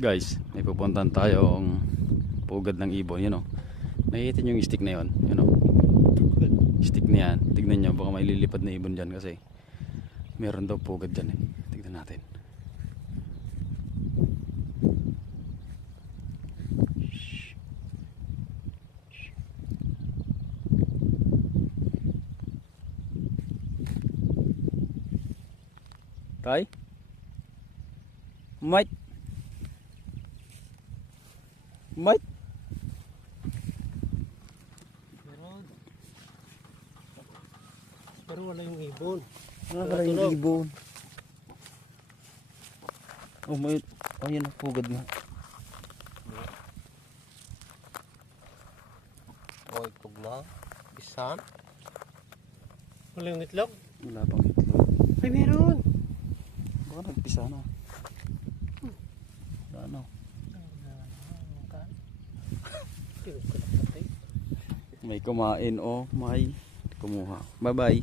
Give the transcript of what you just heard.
Guys, may pupuntahan tayong pugad ng ibon, yun o. Nakikita nyo yung stick na yun, yun o. Stick na yan, tignan nyo, baka may lilipad na ibon dyan kasi meron daw pugad dyan eh. Tignan natin. Tay? Mike? Mike? Pero wala yung ibon. Wala yung ibon. Oh, may... Oh, yun ang pugad na. O, itog na. Bisan. Wala yung itlog? Wala pang itlog. Ay, meron! Baka nagpisa na. Ano? May kumain o may kumuha. Bye bye.